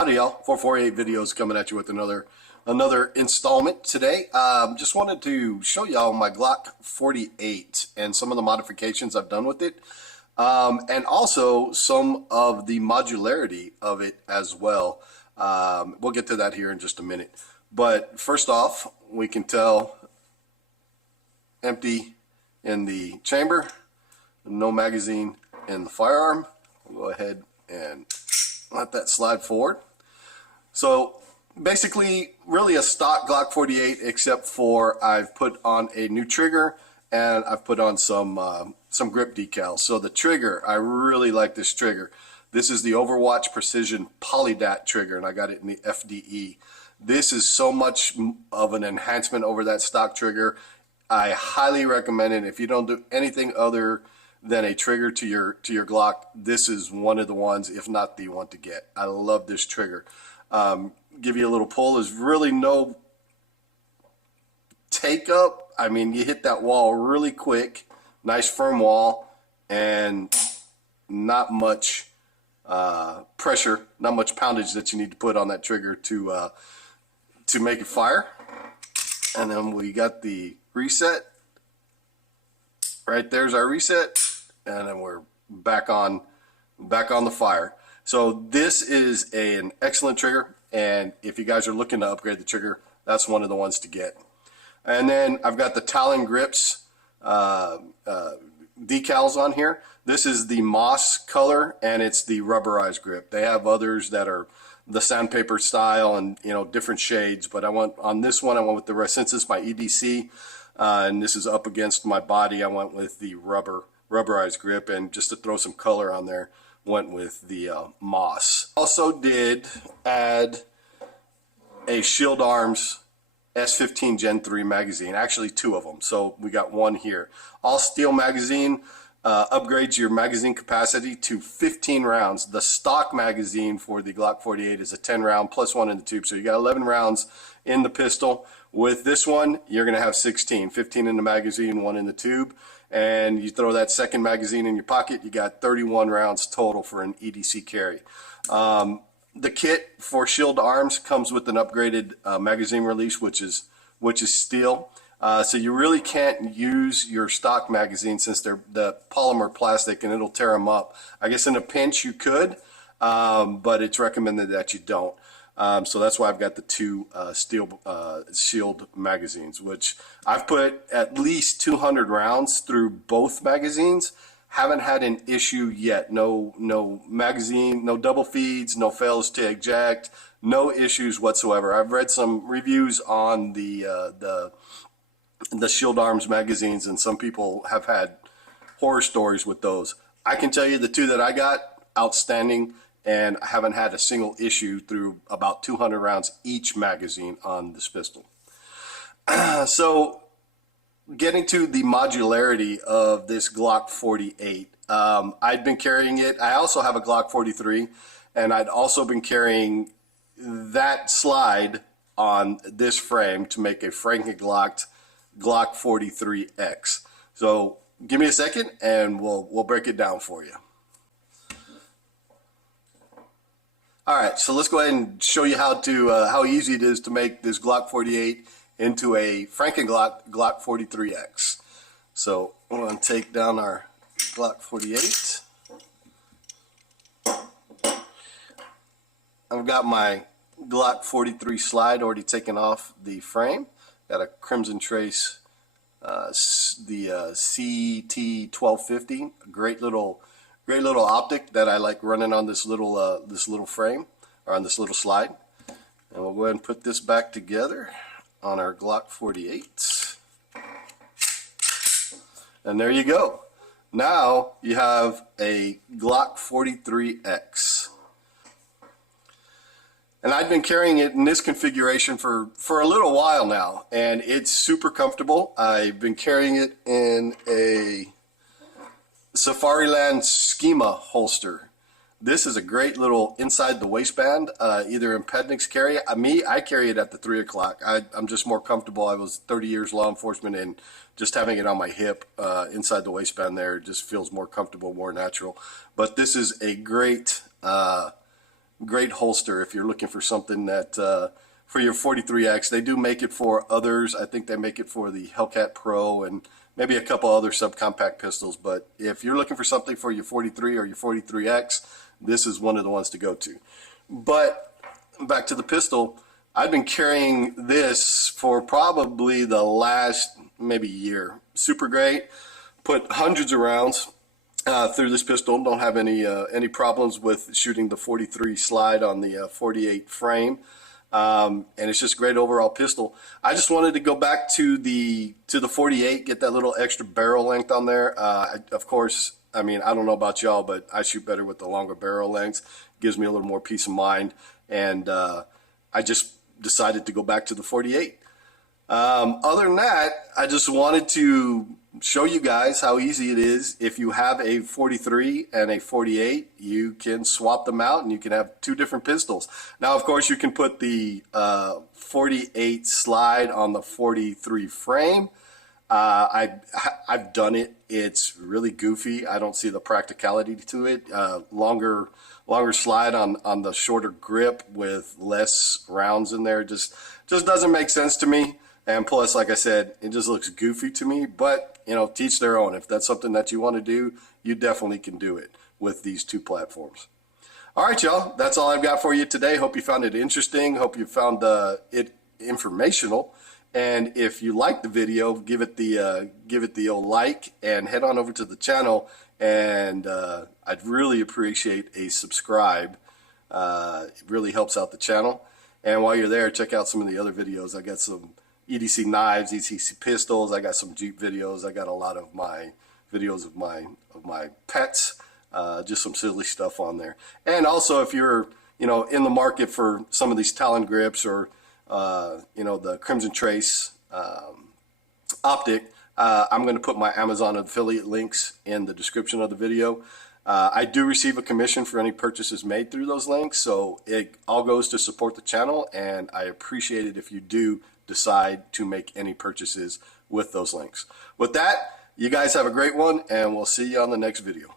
Howdy y'all, 448 videos coming at you with another installment today. Just wanted to show y'all my Glock 48 and some of the modifications I've done with it, and also some of the modularity of it as well. We'll get to that here in just a minute, but first off, we can tell empty in the chamber, no magazine in the firearm. We'll go ahead and let that slide forward. So basically really a stock Glock 48, except for I've put on a new trigger and I've put on some grip decals. So the trigger, I really like this trigger. This is the Overwatch Precision Polydat trigger, and I got it in the FDE. This is so much of an enhancement over that stock trigger. I highly recommend it. If you don't do anything other than a trigger to your Glock, this is one of the ones, if not the one to get. I love this trigger. Give you a little pull. There's really no take up. I mean, you hit that wall really quick, nice firm wall, and not much pressure, not much poundage that you need to put on that trigger to make it fire. And then we got the reset. Right there's our reset, and then we're back on the fire. So this is an excellent trigger, and if you guys are looking to upgrade the trigger, that's one of the ones to get. And then I've got the Talon Grips decals on here. This is the moss color, and it's the rubberized grip. They have others that are the sandpaper style and different shades, but I went on this one. I went with the rest. Since it's my EDC and this is up against my body, I went with the rubberized grip, and just to throw some color on there, went with the moss. Also did add a Shield Arms S15 Gen 3 magazine, actually two of them, so we got one here. All steel magazine, upgrades your magazine capacity to 15 rounds. The stock magazine for the Glock 48 is a 10 round plus one in the tube, so you got 11 rounds in the pistol. With this one, you're going to have 15 in the magazine, one in the tube, and you throw that second magazine in your pocket, you got 31 rounds total for an EDC carry. The kit for Shield Arms comes with an upgraded magazine release, which is steel. So you really can't use your stock magazine since they're the polymer plastic and it'll tear them up. I guess in a pinch you could, but it's recommended that you don't. So that's why I've got the two steel Shield magazines, which I've put at least 200 rounds through both magazines. Haven't had an issue yet. No magazine, no double feeds, no fails to eject, no issues whatsoever. I've read some reviews on the Shield Arms magazines, and some people have had horror stories with those. I can tell you the two that I got, outstanding, and I haven't had a single issue through about 200 rounds each magazine on this pistol. So getting to the modularity of this Glock 48, I'd been carrying it. I also have a Glock 43, and I'd also been carrying that slide on this frame to make a Franken-Glocked Glock 43X. So give me a second and we'll break it down for you. All right, so let's go ahead and show you how easy it is to make this Glock 48 into a Franken-Glock Glock 43X. So I'm going to take down our Glock 48. I've got my Glock 43 slide already taken off the frame. Got a Crimson Trace, the CT1250, great little optic that I like running on this little frame, or on this little slide. And we'll go ahead and put this back together on our Glock 48. And there you go. Now you have a Glock 43X. And I've been carrying it in this configuration for a little while now, and it's super comfortable. I've been carrying it in a Safariland Schema holster. This is a great little inside the waistband, either in Pednick's carry. I carry it at the 3 o'clock. I'm just more comfortable. I was 30 years law enforcement, and just having it on my hip inside the waistband there just feels more comfortable, more natural. But this is a great great holster if you're looking for something that for your 43X. They do make it for others. I think they make it for the Hellcat Pro and maybe a couple other subcompact pistols. But if you're looking for something for your 43 or your 43X, this is one of the ones to go to. But back to the pistol, I've been carrying this for probably the last maybe year. Super great. Put hundreds of rounds through this pistol. Don't have any problems with shooting the 43 slide on the 48 frame. And it's just a great overall pistol. I just wanted to go back to the 48, get that little extra barrel length on there. Of course, I mean, I don't know about y'all, but I shoot better with the longer barrel lengths. Gives me a little more peace of mind. And I just decided to go back to the 48. Other than that, I just wanted to show you guys how easy it is. If you have a 43 and a 48, you can swap them out and you can have two different pistols. Now, of course, you can put the 48 slide on the 43 frame. I've done it. It's really goofy. I don't see the practicality to it. Longer slide on the shorter grip with less rounds in there just doesn't make sense to me. And plus, like I said, it just looks goofy to me. But, you know, teach their own. If that's something that you want to do, you definitely can do it with these two platforms. All right, y'all. That's all I've got for you today. Hope you found it interesting. Hope you found it informational. And if you liked the video, give it the old like and head on over to the channel. And I'd really appreciate a subscribe. It really helps out the channel. And while you're there, check out some of the other videos. I got some EDC knives, EDC pistols. I got some Jeep videos. I got a lot of my videos of my pets. Just some silly stuff on there. And also, if you're in the market for some of these Talon Grips or the Crimson Trace optic, I'm going to put my Amazon affiliate links in the description of the video. I do receive a commission for any purchases made through those links, so it all goes to support the channel, and I appreciate it if you do decide to make any purchases with those links. With that, you guys have a great one, and we'll see you on the next video.